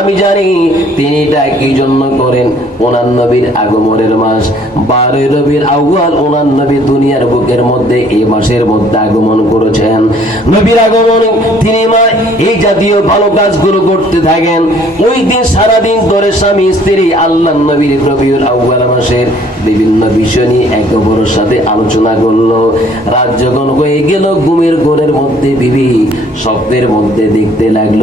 আমি জানি তিনি এটা কি জন্য করেন? ওনার নবীর আগমনের মাস। বারোই রবির ওনার নবী দুনিয়ার বুকের মধ্যে এই মাসের মধ্যে আগমন করেছেন। নবীর তিনি মা, এই জাতীয় ভালো কাজগুলো করতে থাকেন। ওই দিন সারাদিন ধরে স্বামী, স্ত্রী, আল্লাহ নবীর মাসের বিভিন্ন বিষয় নিয়ে একে অপরের সাথে আলোচনা করল। রাত যখন হয়ে গেল, ঘুমের ঘরের মধ্যে বিবি স্বপ্নের মধ্যে দেখতে লাগল।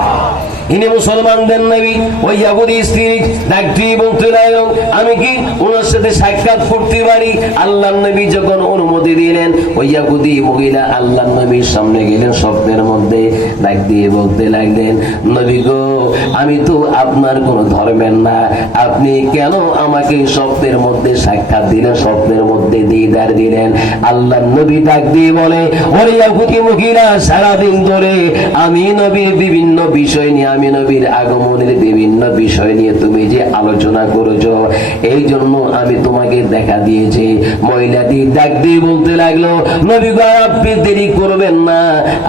ইনি মুসলমানদের নবী ওই ইয়াহুদি স্ত্রী ডাকটি বলতে লাগলেন আমি কি ওনার সাথে সাক্ষাৎ করতে পারি? আল্লাহ নবী যখন অনুমতি দিলেন, ওই ইয়াহুদি মহিলা আল্লাহ নবীর সামনে গেলেন, স্বপ্নের মধ্যে ডাক দিয়ে বলতে লাগলেন, নবী গো, আমি তো আপনার কোনো ধর্মের না। আপনি কেন আমাকে স্বপ্নের মধ্যে সাক্ষাৎ দিলেন, স্বপ্নের মধ্যে দিদার দিলেন? আল্লাহ নবী ডাক দিয়ে বলে, ওরে ইয়াহুদি মহিলা, সারাদিন ধরে আমি নবীর বিভিন্ন বিষয় নিয়ে নবীর আগমনের বিভিন্ন বিষয় নিয়ে তুমি যে আলোচনা করেছ, এই জন্য আমি তোমাকে দেখা দিয়েছি। মহিলাটি ডাক দিয়ে বলতে লাগল, নবী আপনি দেরি করবেন না,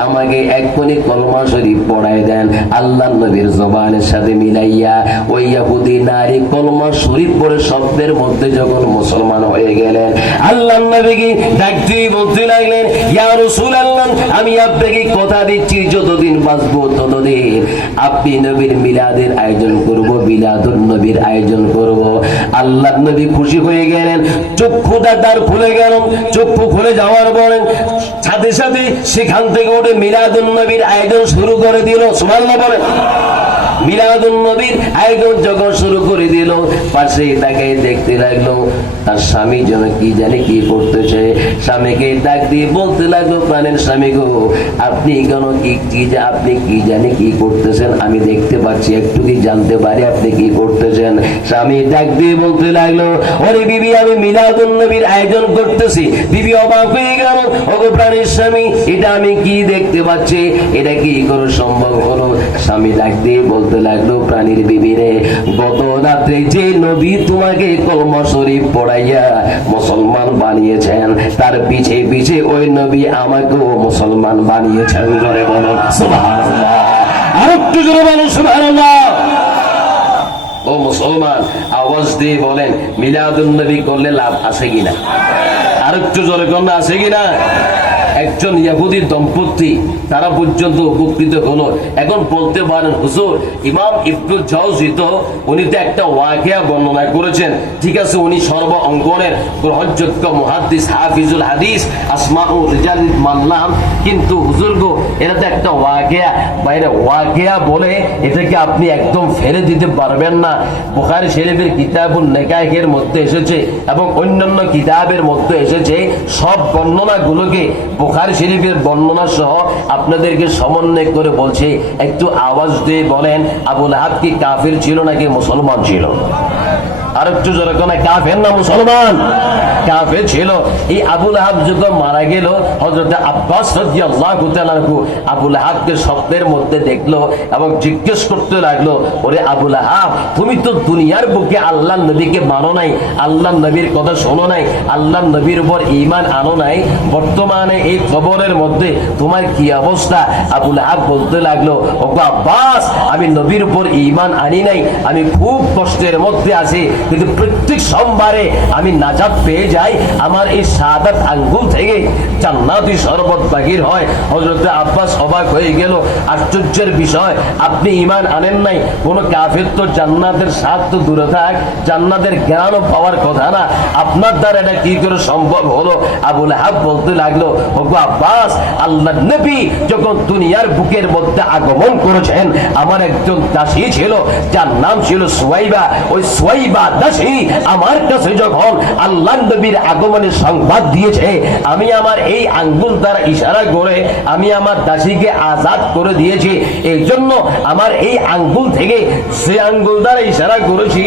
আমাকে এক্ষুনি কলমা শরীফ পড়াই দেন। আল্লাহ নবীর জবানের সাথে মিলাইয়া ওই ইয়াহুদি নারী কলমা শরীফ পড়ে শব্দের মধ্যে যখন মুসলমান হয়ে গেলেন, আল্লাহ নবীকে ডাক দিয়ে বলতে লাগলেন, ইয়া রাসূল আল্লাহ আমি আপনাকে কথা দিচ্ছি, যতদিন বাঁচবো ততদিন। আপনি নবীর মিলাদের আয়োজন করব বিলাদুর নবীর আয়োজন করব। আল্লাহ নবী খুশি হয়ে গেলেন চক্ষুটা তার খুলে গেল চক্ষু খুলে যাওয়ার পরে সাথে সাথে সেখান থেকে উঠে মিলাদুল নবীর আয়োজন শুরু করে দিল। সুবহানাল্লাহ বলেন। মিলাদুল নবীর আয়োজন যখন শুরু করে দিল পাশে তাকে দেখতে লাগল, তার স্বামী যেন কি জানে কি করতেছে। স্বামীকে ডাক দিয়ে বলতে লাগল, প্রাণের স্বামী গো, আপনি কেন কি কি আপনি কি জানে কি করতেছেন? আমি দেখতে পাচ্ছি, একটু কি জানতে পারি আপনি কি করতেছেন? স্বামী ডাক দিয়ে বলতে লাগল, ওরে বিবি, আমি মিলাদুল নবীর আয়োজন করতেছি। বিবি অবাক হয়ে গেল, ওগো প্রাণের স্বামী, এটা আমি কি দেখতে পাচ্ছি? এটা কি করে সম্ভব হলো? স্বামী ডাক দিয়ে বলতে লাগল প্রাণীর বিবিরে। গত রাত্রে যে নবী তোমাকে কলমা শরীফ পড়াইয়া মুসলমান বানিয়েছেন, তার পিছে পিছে ওই নবী আমাকেও মুসলমান বানিয়েছেন। করে বলো, সুবহানাল্লাহ। আর একটু জোরে বলো ও মুসলমান, আওয়াজ দিয়ে বলেন, মিলাদুন নবী করলে লাভ আছে কিনা? আর একটু জোরে কন্যা আছে কিনা? একজন ইয়াহুদি দম্পতি, তারা পর্যন্ত উপকৃত হলো। এখন বলতে পারেন, হুজুর, ইমাম ইবনুল তো উনি তো একটা ওয়াকিয়া বর্ণনা করেছেন। ঠিক আছে, উনি সর্ব অঙ্গনের গ্রহণযোগ্য মুহাদ্দিস, হাফিজুল হাদিস আসমা ও রিজাল মানলাম কিন্তু হুজুর গো এটা তো একটা ওয়াকিয়া। বাইরে ওয়াকিয়া বলে এটাকে আপনি একদম ফেলে দিতে পারবেন না। বুখারী শরীফের কিতাবুল নেকাহের মধ্যে এসেছে এবং অন্যান্য কিতাবের মধ্যে এসেছে। সব বর্ণনাগুলোকে বুখারী শরীফের বর্ণনা সহ আপনাদেরকে সমন্বয় করে বলছে, একটু আওয়াজ দিয়ে বলেন, আবুল হাত কি কাফির ছিল নাকি মুসলমান ছিল? আর একটু জোরে কোন কাফের না মুসলমান? কাফের ছিল। এই আবুল আহাব যখন মারা গেল হজরত আব্বাস আবুল আহাবকে স্বপ্নের মধ্যে দেখল এবং জিজ্ঞেস করতে লাগল, ওরে আবুল আহাব, তুমি তো দুনিয়ার বুকে আল্লাহ নবীকে মানো নাই আল্লাহ নবীর কথা শোনো নাই আল্লাহ নবীর উপর ইমান আনো নাই। বর্তমানে এই খবরের মধ্যে তোমার কি অবস্থা? আবুল আহাব বলতে লাগল, ওগো আব্বাস, আমি নবীর উপর ইমান আনি নাই, আমি খুব কষ্টের মধ্যে আছি কিন্তু প্রত্যেক সোমবারে আমি নাজাত পেয়ে যাই। আমার এই সাদাত আঙ্গুল থেকে জান্নাতি শরবত বাহির হয়। হজরত আব্বাস অবাক হয়ে গেল। আশ্চর্যের বিষয়, আপনি ইমান আনেন নাই। কোন কাফের তো জান্নাতের স্বাদ তো দূরে থাক। জান্নাতের জ্ঞানও পাওয়ার কথা না। আপনার দ্বারা এটা কি করে সম্ভব হলো? আবুল হাব বলতে লাগল, ওগো আব্বাস আল্লাহ নবী যখন দুনিয়ার বুকের মধ্যে আগমন করেছেন, আমার একজন দাসী ছিল, যার নাম ছিল সুয়াইবা। ওই সুয়াইবা আমার কাছে যখন আল্লাহ নবীর আগমনের সংবাদ দিয়েছে, আমি আমার এই আঙ্গুল দ্বারা ইশারা করে, আমি আমার দাসীকে আজাদ করে দিয়েছি। এই জন্য আমার এই আঙ্গুল থেকে সে আঙ্গুল দ্বারা ইশারা করেছি।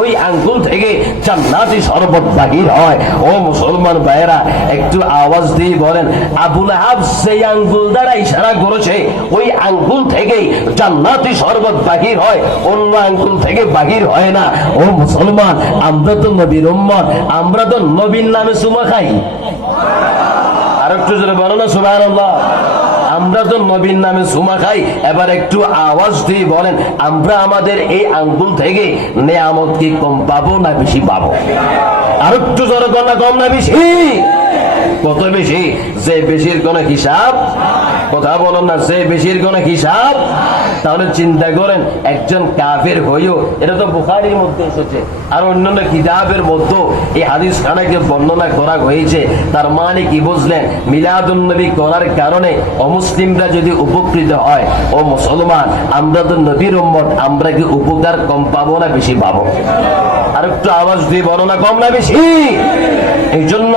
ওই আঙ্গুল থেকে জান্নাতি শরবত বাহির হয়। ও মুসলমান ভাইয়েরা, একটু আওয়াজ দিয়ে বলেন আবুল আহাব সেই আঙ্গুল দ্বারা ইশারা করেছে, ওই আঙ্গুল থেকেই জান্নাতি শরবত বাহির হয়, অন্য আঙ্গুল থেকে বাহির হয় না। ও মুসলমান, আমরা তো নবীর উম্মত, আমরা তো নবীর নামে সুমা খাই। আর একটু জোরে বলো না, সুবহানাল্লাহ। আমরা তো নবীর নামে সুমা খাই, এবার একটু আওয়াজ দিয়ে বলেন, আমরা আমাদের এই আঙ্গুল থেকে নেয়ামত কি কম পাবো না বেশি পাবো? আর একটু কর না কম না বেশি। কত বেশি? যে বেশির কোন হিসাব, কথা বলুন না, যে বেশির কোন হিসাব, তাহলে চিন্তা করেন, একজন কাফের হইও এটা তো বুখারির মধ্যে এসেছে, আর অন্যান্য কিতাবের মধ্যে এই হাদিস খানাকে বর্ণনা করা হয়েছে। তার মানে কি বুঝলেন? মিলাদুল নবী করার কারণে অমুসলিমরা যদি উপকৃত হয়, ও মুসলমান, আমরা তো নবীর উম্মত, আমরা কি উপকার কম পাবো না বেশি পাবো? আর একটু আওয়াজ দিয়ে বলো না, কম না বেশি? এই জন্য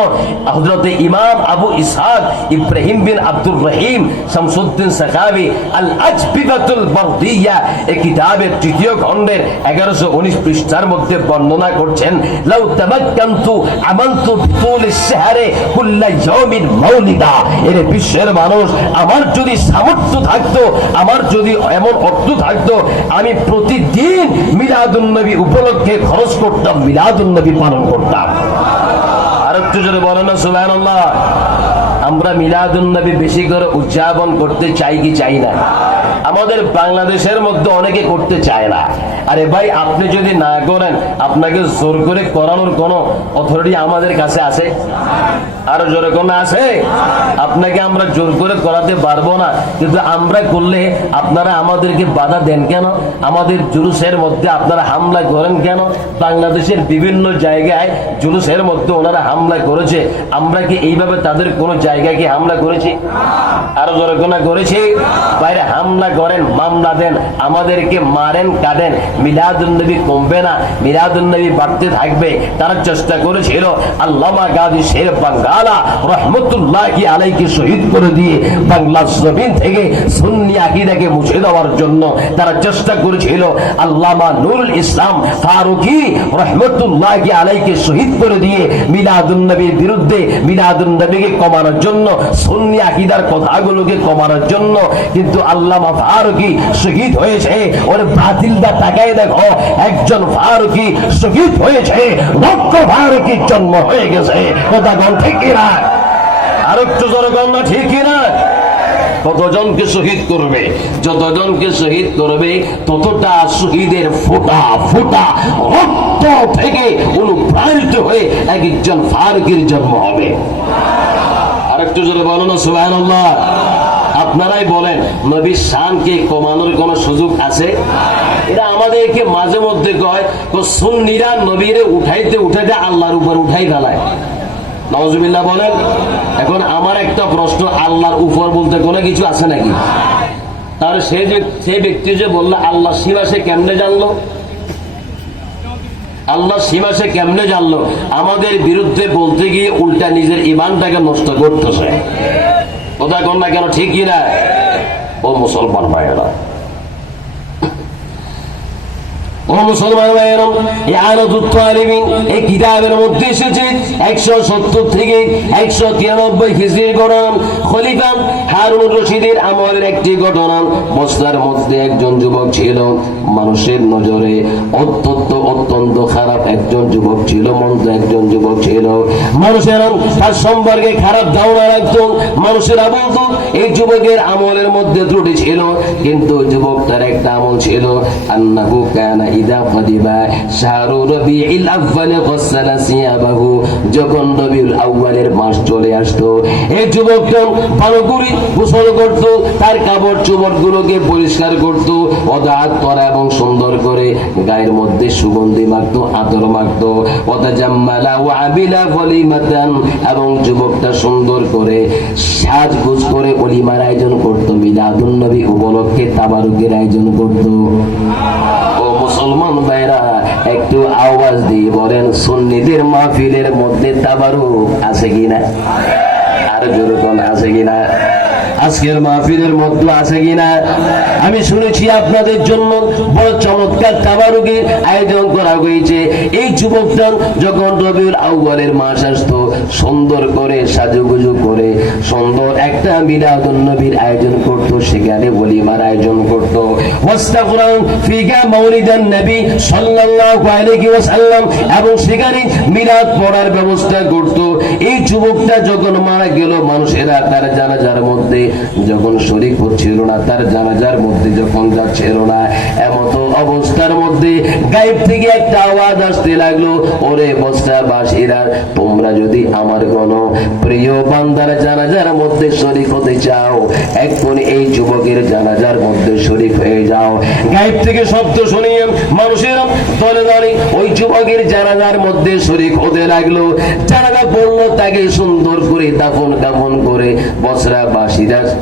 হজরত ইমাম আবু ইসহাক ইব্রাহিম বিন আব্দুর রহিম শামসুদ্দিন সাকাবি আল আজবিবাতুল বারদিয়া এই কিতাবের তৃতীয় খণ্ডের এগারোশো উনিশ পৃষ্ঠার মধ্যে বর্ণনা করছেন, লাউ তামাক্কান্তু আমান্তু বিতুল শাহরে কুল্লা ইয়াউমিন মাউলিদা। এর বিশ্বের মানুষ, আমার যদি সামর্থ্য থাকতো, আমার যদি এমন অর্থ থাকতো, আমি প্রতিদিন মিলাদুন নবী উপলক্ষে খরচ করতাম, মিলাদুন নবী পালন করতাম। আর একটু যদি বলেন না, সুবহানাল্লাহ। আমরা মিলাদুল নবী বেশি করে উদযাপন করতে চাই কি চাই না? আমাদের বাংলাদেশের মধ্যে অনেকে করতে চায় না। আরে ভাই, আপনি যদি না করেন, আপনাকে জোর করে করানোর কোনো অথরিটি আমাদের কাছে আছে? আরও জোরে কোনো আছে? আপনাকে আমরা জোর করে করাতে পারব না। কিন্তু আমরা করলে আপনারা আমাদেরকে বাধা দেন কেন? আমাদের জুলুসের মধ্যে আপনারা হামলা করেন কেন? বাংলাদেশের বিভিন্ন জায়গায় জুলুসের মধ্যে ওনারা হামলা করেছে। আমরা কি এইভাবে তাদের কোনো জায়গায় কি হামলা করেছি? আরও জোরে কোনা করেছি? বাইরে হামলা করেন, মামলা দেন, আমাদেরকে মারেন, কাঁদেন। মিলাদুন্নবী কমবে না। মিলাদুন্নবী বাড়তে থাকবে। তারা চেষ্টা করেছিল। আল্লামা গাজী শের তারা চেষ্টা করেছিল। আল্লামা নুরুল ইসলাম ফারুকি রহমতুল্লাহ আলাইকে শহীদ করে দিয়ে মিলাদুন্নবীর বিরুদ্ধে মিলাদুন্নবীকে কমানোর জন্য, সুন্নি আকিদার কথাগুলোকে কমানোর জন্য কিন্তু আল্লামা ফারুকি শহীদ হয়েছে। ওর বাতিলটা তাকায় দেখো, একজন ফারুকি শহীদ হয়েছে, লক্ষ ফারুকির জন্ম হয়ে গেছে। কথা কোন ঠিক কিনা আর একটু জনগণ না ঠিক কিনা কতজনকে শহীদ করবে, যতজনকে শহীদ করবে, ততটা শহীদের ফোটা ফোটা রক্ত থেকে অনুপ্রাণিত হয়ে এক একজন ফারুকের জন্ম হবে। আরেকটু জোরে বলো না, সুবহানাল্লাহ। আপনারাই বলেন, নবীর শানকে কমানোর কোন সুযোগ আছে? এটা আমাদেরকে মাঝে মধ্যে কয়, সুন্নিরা নবীরে উঠাইতে উঠাইতে আল্লাহর উপর উঠাই ফেলায়। নওয়াজুবিল্লাহ বলেন, এখন আমার একটা প্রশ্ন আল্লাহর উপর বলতে কোনো কিছু আছে নাকি? তার সে যে সেই ব্যক্তি যে বলল আল্লাহ সীমা সে কেমনে জানলো? আল্লাহ সীমা সে কেমনে জানলো? আমাদের বিরুদ্ধে বলতে গিয়ে উল্টা নিজের ইমানটাকে নষ্ট করতেছে। কথা কন না কেন, ঠিকই না? ও মুসলমান ভাইয়েরা। একজন যুবক ছিল, মানুষের নজরে অত্যন্ত অত্যন্ত খারাপ একজন যুবক ছিল, মন্দ একজন যুবক ছিল। মানুষেরা তার সম্পর্কে খারাপ ধারণা রাখত, মানুষেরা বলতো এই যুবকের আমলের মধ্যে ত্রুটি ছিল, কিন্তু যুবকটার একটা আমল ছিল, আন্নাহু কানা ইদা ফাদিবা শাহরু রবিউল আউয়াল গসালা সিয়াবাহু যখন রবিউল আউয়ালের মাস চলে আসতো এই যুবকটা ভালো করে গোসল করত, তার কাপড় চোপড় গুলোকে পরিষ্কার করত, অদাহাত করা এবং সুন্দর করে গায়ের মধ্যে সুগন্ধি মাখতো, আতর মাখতো। ওদা জাম্মালা ও আবিলা ফলিমাতান এবং যুবকটা সুন্দর করে সাজগোজ করে অলিমার আয়োজন করতো, মিলাদুন নবী উপলক্ষে তাবারুকের আয়োজন করতো। ও মুসলমান ভাইরা, একটু আওয়াজ দিয়ে বলেন সন্নিধির মাহফিলের মধ্যে তাবারুক আছে কিনা? আর জোরকন আছে কিনা? আজকের মাহফিলের মধ্যে আছে কিনা? আমি শুনেছি আপনাদের জন্য বড় চমৎকার তাবারুকের আয়োজন করা হয়েছে। এই যুবকটা যখন রবিউল আউ্বালের মাস আসতো, সুন্দর করে সাজুগুজু করে, সুন্দর একটা মিলাদুন নবীর আয়োজন করত, সেখানে বলিমার আয়োজন করত। ওয়াস্তাগফিরুন ফিগা মাউলিদান নবী সাল্লাল্লাহু আলাইহি এবং সেখানে মিলাদ পড়ার ব্যবস্থা করত। এই যুবকটা যখন মারা গেল, মানুষেরা তার জানাজার মধ্যে যখন শরীক হচ্ছিল না, তার জানাজার মধ্যে যখন যাচ্ছিল না, এমত অবস্থার মধ্যে গায়েব থেকে একটা আওয়াজ আসতে লাগল, ওরে বস্তাবাসীরা তোমরা যদি আমার কোন প্রিয় বান্দার জানাজার মধ্যে শরীক হতে চাও এক্ষুনি এই যুবকের জানাজার মধ্যে শরীক হয়ে যাও। গায়েব থেকে শব্দ শুনিয়ে মানুষেরা দলে দলে ওই যুবকের জানাজার মধ্যে শরীক হতে লাগল। জানাজা পড়ল তাকে সুন্দর করে দাফন কাফন করে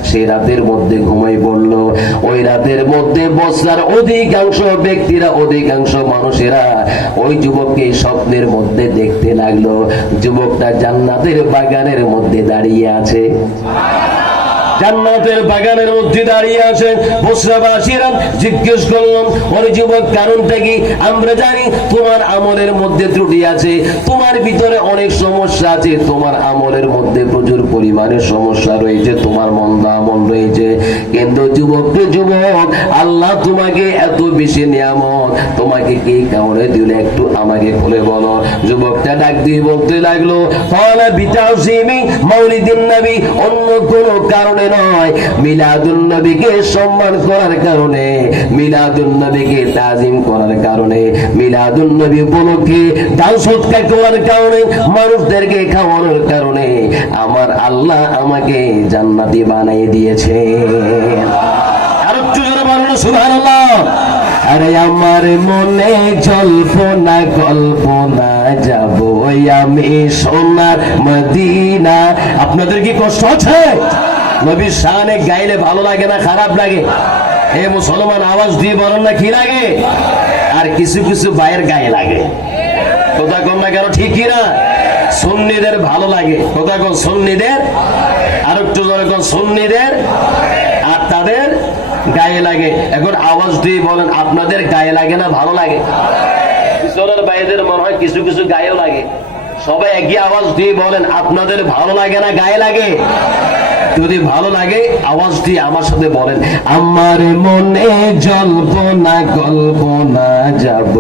সে রাতের মধ্যে ঘুমাই পড়ল ওই রাতের মধ্যে বসরার অধিকাংশ ব্যক্তিরা, অধিকাংশ মানুষেরা ওই যুবককে স্বপ্নের মধ্যে দেখতে লাগল। যুবকটা জান্নাতের বাগানের মধ্যে দাঁড়িয়ে আছে। জান্নাতের বাগানের মধ্যে দাঁড়িয়ে আছেন বসরাবাসীরা জিজ্ঞেস করলাম, ওরে যুবক, কারণটা কি? আমরা জানি তোমার আমলের মধ্যে ত্রুটি আছে। তোমার ভিতরে অনেক সমস্যা আছে। তোমার আমলের মধ্যে প্রচুর পরিমাণে সমস্যা রয়েছে। তোমার মন্দ আমল রয়েছে। কিন্তু যুবক যুবক, আল্লাহ তোমাকে এত বেশি নিয়ামত। তোমাকে কি কারণে দিলে একটু আমাকে খুলে বলো? যুবকটা ডাক দিয়ে বলতে লাগল কলা বিতাউসিমি মাউলিদিন নবী, অন্য কোনো কারণে নয়। মিলাদুন নবীকে সম্মান করার কারণে, মিলাদুন নবীকে তাজিম করার কারণে, মিলাদুন নবী উপলক্ষে দান সৎকার করার কারণে, মানুষদেরকে খাওয়ানোর কারণে আমার আল্লাহ আমাকে জান্নাতি বানিয়ে দিয়েছে। আরে আমার মনে জল্পনা, কল্পনা যাব আমি সোনার মদিনা। আপনাদের কি কষ্ট আছে? নবীর শানে গাইলে ভালো লাগে না, খারাপ লাগে? হে মুসলমান, আওয়াজ দিয়ে বলেন না, কি লাগে? আর কিছু কিছু বাইরের গায়ে লাগে। কথা কম না কেন ঠিকই না? সুন্নিদের ভালো লাগে। কথা কম সুন্নিদের? আর একটু জোরে কম সুন্নিদের? আর তাদের গায়ে লাগে। এখন আওয়াজ দিয়ে বলেন, আপনাদের গায়ে লাগে না, ভালো লাগে? পিছনের বাইরের মনে হয় কিছু কিছু গায়েও লাগে। সবাই একই আওয়াজ দিয়ে বলেন, আপনাদের ভালো লাগে না, গায়ে লাগে? যদি ভালো লাগে, আওয়াজ দিয়ে আমার সাথে বলেন, আমার মনে জল্পনা, কল্পনা যাব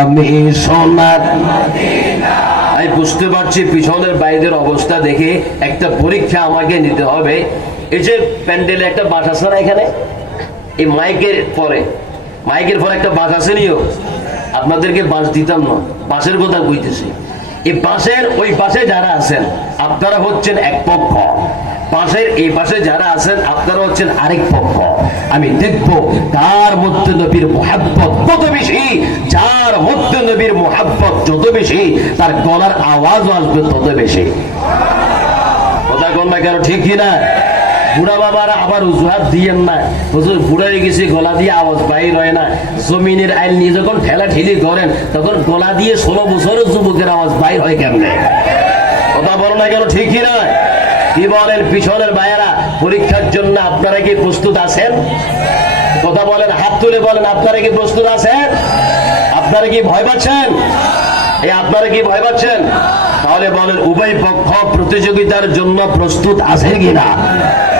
আমি সোনার আমি বুঝতে পারছি পিছনের বাইরের অবস্থা দেখে একটা পরীক্ষা আমাকে নিতে হবে। এই যে প্যান্ডেলে একটা বাস আছে না এখানে? এই মাইকের পরে। মাইকের পরে একটা বাস আছে নিও। আপনাদেরকে বাস দিতাম না। বাসের কথা কইতেছি। এই পাশের, ওই পাশে যারা আছেন, আপনারা হচ্ছেন এক পক্ষ। পাশের, এই পাশে যারা আছেন, আপনারা হচ্ছেন আরেক পক্ষ। আমি দেখব তার মধ্যে নবীর মোহাব্বত কত বেশি, যার মধ্যে নবীর মোহাব্বত যত বেশি, তার গলার আওয়াজও আসবে তত বেশি। কথা কন্যা কেন, ঠিক কিনা? বুড়া বাবারা আবার উজুহাত দিয়েন না। হুজুর, বুড়াই গেছি, গলা দিয়ে আওয়াজ পাই রয় না। জমিনের আইন নিয়ে যখন ঠেলা ঠেলি করেন তখন গলা দিয়ে ষোলো বছরের যুবকের আওয়াজ বাইর হয় কেমনে? কথা বলো না কেন, ঠিকই নয় কি বলেন পিছনের ভাইয়েরা, পরীক্ষার জন্য আপনারা কি প্রস্তুত আছেন? কথা বলেন, হাত তুলে বলেন, আপনারা কি প্রস্তুত আছেন? আপনারা কি ভয় পাচ্ছেন? এই আপনারা কি ভয় পাচ্ছেন? তাহলে বলেন, উভয় পক্ষ প্রতিযোগিতার জন্য প্রস্তুত আছে কিনা?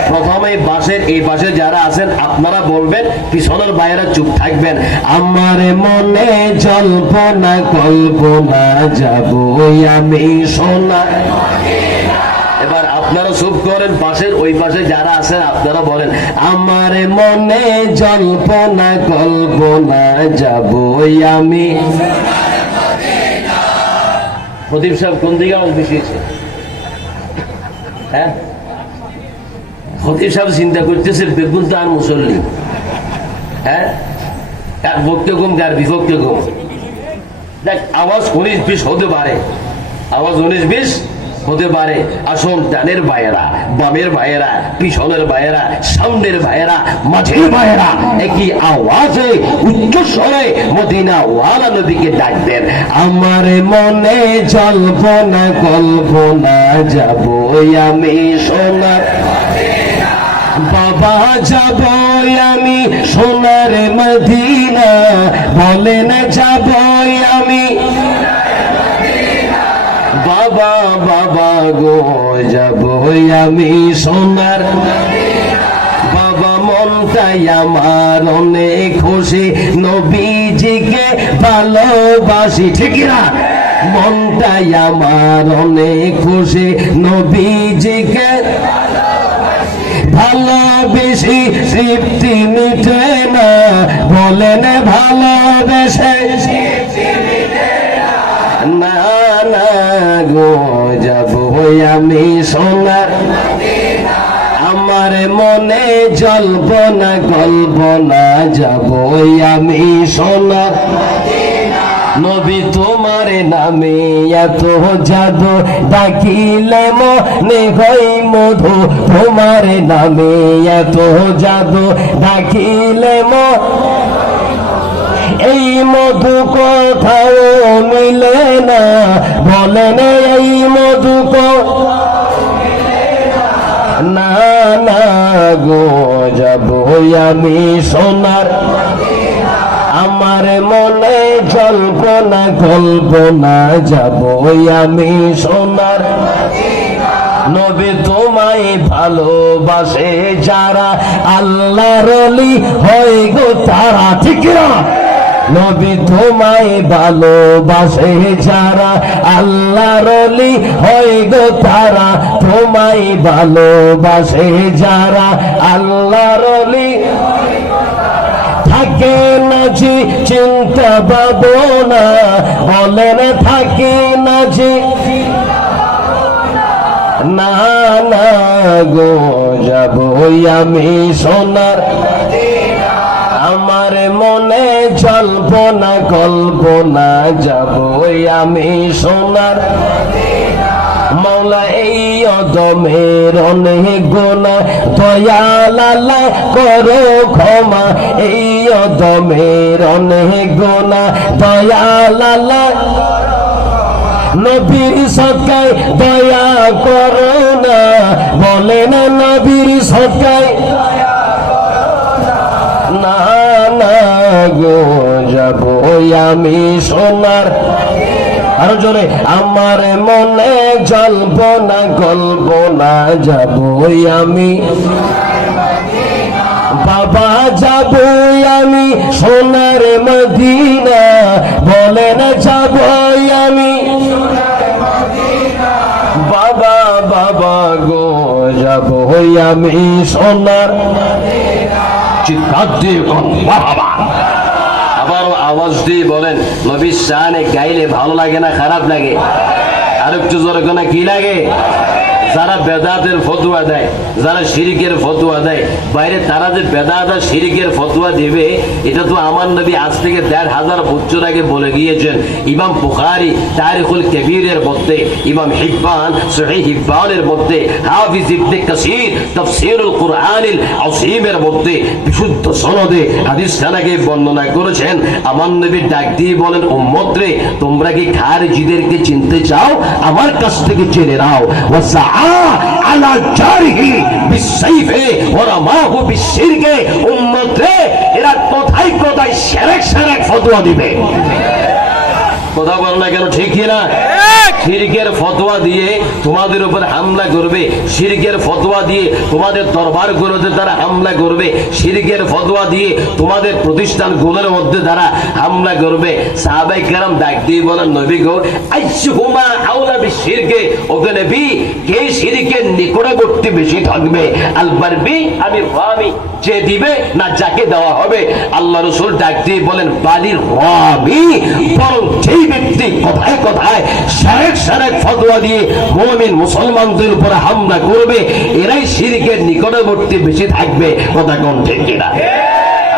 প্রথমে বাসের এই পাশে যারা আছেন, আপনারা বলবেন পিছনের বাইরে চুপ থাকবেন। আমার মনে জল্পনা, কল্পনা যাব আমি সোনা। এবার আপনারা চুপ করেন, পাশের, ওই পাশে যারা আছেন, আপনারা বলেন, আমার মনে জল্পনা, কল্পনা যাব আমি। প্রদীপ সাহেব কোন দিকে আওয়াজ বেশি হ্যাঁ? ফকির সাহেব চিন্তা করতেছে বেগুন তো আর মুসল্লি। হ্যাঁ? এক পক্ষে কম যার বিপক্ষে কম দেখ, আওয়াজ উনিশ বিশ হতে পারে। আওয়াজ উনিশ বিশ হতে পারে। আসুন ডানের ভাইয়েরা, বামের ভাইয়েরা, পিছনের ভাইয়েরা, সামনের ভাইয়েরা, মাঝের ভাইয়েরা, একই আওয়াজে, উচ্চ স্বরে মদিনা ওয়ালা নদীকে ডাকবেন আমার মনে জল্পনা, কল্পনা যাব আমি সোনার বাবা যাব আমি সোনার মদিনা। বলেন, যাব আমি বাবা বাবা গো, যাব আমি সোনার বাবা মনটাই আমার অনেক খুশি, নবীজিকে ভালোবাসি। ঠিক না মনটাই আমার অনেক খুশি, নবীজিকে ভালোবেসি তৃপ্তি মিটে না, বলেন ভালোবেসে না। না গো, যাব আমি সোনার। আমার মনে জল্প না গল্প না যাব আমি সোনার। নবী তোমার নামে এত জাদু ডাকিলে মনে হই মধু। তোমার নামে এত জাদু ডাকিলে মো এই মধু কোথাও মিলে না বলেন এই মধু না না গো, যাব আমি সোনার আমার মনে জল্পনা, কল্পনা যাব আমি সোনার নবী তোমায় ভালোবাসে যারা আল্লাহর অলি হয় গো তারা, ঠিক না? নবী তোমায় ভালোবাসে যারা আল্লাহর অলি হয় গো তারা, তোমায় ভালোবাসে যারা আল্লাহর অলি থাকে না যে চিন্তা ভাবনা, বলেন থাকে না যে না না গো যাব আমি সোনার। আমার মনে জল্পনা, কল্পনা যাব আমি সোনার। মৌলা এই অদমের অনেক গোনা দয়ালালা করো ক্ষমা। এই অদমের অনেক গোনা দয়ালালা নবীর সৎকায় দয়া করো না। বলে না নবীর সৎকায় না না গো, যাব আমি সোনার আরও জোরে, আমার মনে জল্পনা কল্পনা যাব আমি। বাবা যাব আমি সোনার মদিনা বলেন যাব আমি। বাবা বাবা গো যাব আমি সোনার চিৎকার দিয়ে বাবা। দিয়ে বলেন, নবীর শানে গাইলে ভালো লাগে না, খারাপ লাগে? আর একটু জোরে কোনো কি লাগে? যারা বেদাতের ফতুয়া দেয়, যারা শিরিকের ফতুয়া দেয়, বাইরে তারা যে বেদাত আর শিরিকের ফতুয়া দেবে, এটা তো আমার নবী আজ থেকে দেড় হাজার বছর আগে বলে গিয়েছেন। ইমাম বুখারি, তারিখুল কবিরের মধ্যে, ইমাম হিব্বান সহি হিব্বানের মধ্যে, হাফিজ ইবনে কাসির, তাফসীরুল কুরআনিল আসীমের মধ্যে বিশুদ্ধ সনদে হাদিস খানাকে বর্ণনা করেছেন। আমার নবী ডাক দিয়ে বলেন উম্মত রে তোমরা কি খারিজিদেরকে চিনতে চাও? আমার কাছ থেকে জেনে নাও। ওয়াসা আলা জারিহি বিসাইফে ওরামাহু বিশিরকে উম্মত রে এরা কোথায় কোথায় সেরেক সেরেক ফতোয়া দিবে। কথা বল না কেন ঠিক না শিরকের ফতোয়া দিয়ে তোমাদের উপর হামলা করবে। শিরকের ফতোয়া দিয়ে তোমাদের দরবার গুলোতে তারা হামলা করবে। শিরকের ফতোয়া দিয়ে তোমাদের প্রতিষ্ঠানগুলোর মধ্যে তারা হামলা করবে। সাহাবাই কেরাম ডাক দিয়ে বলেন নবী গো আউলা ওকে নবী কে শিরকের নিকটবর্তী বেশি থাকবে? আলবারবি আমি যে দিবে না যাকে দেওয়া হবে? আল্লাহ রসুল ডাক দিয়ে বলেন বালির রামি বরং যেই কথায় দিয়ে মুসলমানদের উপরে হামলা এরাই নিকটবর্তী বেশি থাকবে। কথা কোন ঠিক কিনা?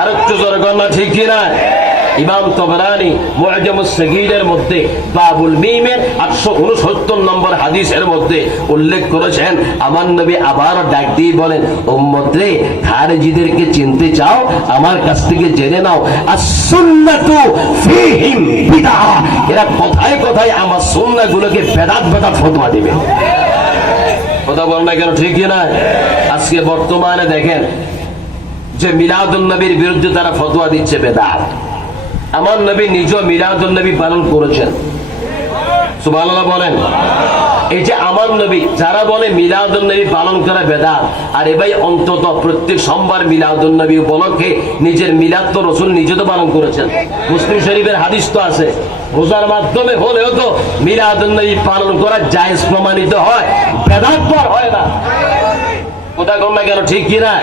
আর একটু জোরে ঠিক কিনা? ইমাম তবরানি সগীরের মধ্যে, বাবুল মিমের 869 নম্বর হাদিসের মধ্যে উল্লেখ করেছেন, আমার নবী আবার ডাক দিয়ে বলেন, উম্মত খারেজিদেরকে চিনতে চাও, আমার কাছ থেকে জেনে নাও as-সুন্নাতু ফীহিম বিদআ। এরা কথায় কথায় আমার সুন্নাহগুলোকে বেদাত বেদাত ফতোয়া দিবে। কথা বল না কেন, ঠিক না আজকে বর্তমানে দেখেন, যে মিলাদুল নবীর বিরুদ্ধে তারা ফতোয়া দিচ্ছে বেদাত। আমার নবী নিজ মিলাদুল নবী পালন করেছেন। বলেন। এই যে আমার নবী, যারা বলে মিলাদুল নবী পালন করা বেদাত, আর এবার অন্তত প্রত্যেক সোমবার মিলাদুল নবী উপলক্ষে নিজের মিলাদ তো রসুল নিজে তো পালন করেছেন। মুসলিম শরীফের হাদিস তো আছে। রোজার মাধ্যমে হলেও তো মিলাদুল নবী পালন করা জায়েজ প্রমাণিত হয়। বেদাত হয় না। কোথা কম কেন ঠিক কিনা?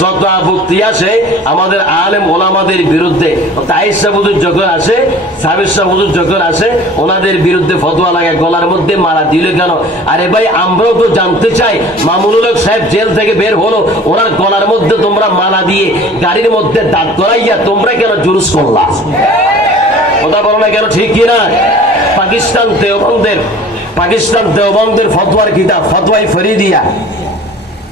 যত আপত্তি আসে, আমাদের আলেম ওলামাদের বিরুদ্ধে তাইসা হুজুর যখন আসে সাবিসা হুজুর যখন আসে, ওনাদের বিরুদ্ধে ফতোয়া লাগে, গলার মধ্যে মারা দিল কেন? আরে ভাই, আমরাও তো জানতে চাই, মামুনুল সাহেব জেল থেকে বের হলো, ওনার গলার মধ্যে তোমরা মালা দিয়ে গাড়ির মধ্যে দাঁত করাইয়া তোমরা কেন জুলুস করলা? কথা বলো কেন, ঠিক কিনা? পাকিস্তান দেওবন্দের পাকিস্তান দেওবন্দের ফতোয়ার কিতাব ফতোয়াই ফরিদিয়া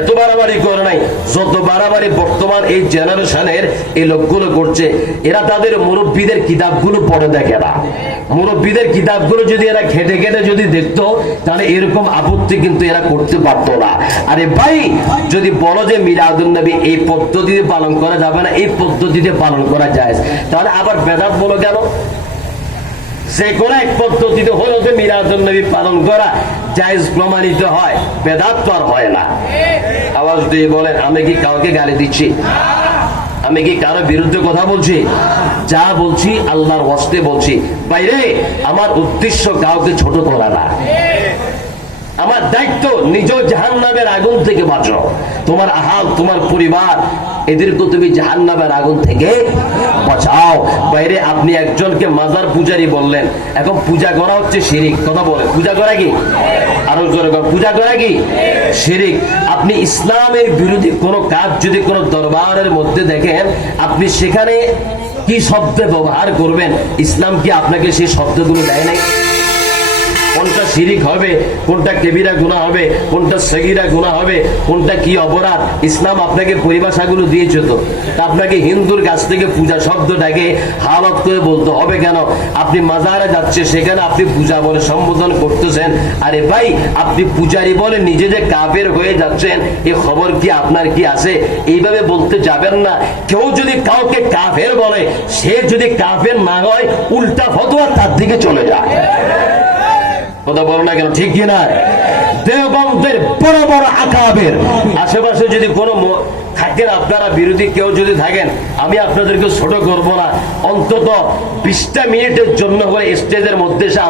এত বাড়াবাড়ি করে নাই, যত বাড়াবাড়ি বর্তমান এই জেনারেশনের এই লোকগুলো করছে, এরা তাদের মুরব্বীদের কিতাবগুলো পড়ে দেখে না। মুরব্বীদের কিতাবগুলো যদি এরা ঘেটে ঘেটে যদি দেখতো, তাহলে এরকম আপত্তি কিন্তু এরা করতে পারতো না। আরে ভাই, যদি বলো যে মিলাদুল নবী এই পদ্ধতিতে পালন করা যাবে না, এই পদ্ধতিতে পালন করা যায়, তাহলে আবার বেদাত বলো কেন? যে কোনো এক পদ্ধতিতে হলো যে মিলাদুল নবী পালন করা জায়জ প্রমাণিত হয়, বেদাত আর হয় না। আওয়াজ দিয়ে বলেন, আমি কি কাউকে গালি দিচ্ছি? আমি কি কারও বিরুদ্ধে কথা বলছি? যা বলছি আল্লাহর হস্তে বলছি। বাইরে, আমার উদ্দেশ্য কাউকে ছোট করা না। আমার দায়িত্ব নিজ জাহান নামের আগুন থেকে বাঁচো তোমার আহাল, তোমার পরিবার এদেরকে তুমি জাহান নামের আগুন থেকে বাঁচাও। বাইরে আপনি একজনকে মাজার পূজারি বললেন। এখন পূজা করা হচ্ছে শিরিক। কথা বলে পূজা করা কি? আরও জোরে পূজা করা কি? শিরিক। আপনি ইসলামের বিরোধী কোনো কাজ যদি কোনো দরবারের মধ্যে দেখেন, আপনি সেখানে কি শব্দ ব্যবহার করবেন? ইসলাম কি আপনাকে সেই শব্দগুলো দেয় নাই? কোনটা শিরিক হবে, কোনটা কেবিরা গুণা হবে, কোনটা সগিরা গুণা হবে, কোনটা কি অপরাধ? ইসলাম আপনাকে পরিভাষাগুলো দিয়েছে তো। আপনাকে হিন্দুর কাছ থেকে পূজা শব্দটাকে হালত করে বলতে হবে কেন? আপনি মাজারে যাচ্ছে, সেখানে আপনি পূজা বলে সম্বোধন করতেছেন। আরে ভাই, আপনি পূজারি বলে নিজে যে কাপের হয়ে যাচ্ছেন, এ খবর কি আপনার কি আছে? এইভাবে বলতে যাবেন না। কেউ যদি কাউকে কাফের বলে, সে যদি কাফের না হয়, উল্টা ফতোয়া তার দিকে চলে যায়। কথা বলো না কেন? ঠিক কিনা দেওবন্দের বড় বড় আকাবের। আশেপাশে যদি কোনো থাকেন, আপনারা বিরোধী কেউ যদি থাকেন, আমি আপনাদেরকে ছোট করব না। অন্তত বিশটা মিনিটের জন্য করে স্টেজের মধ্যে এসে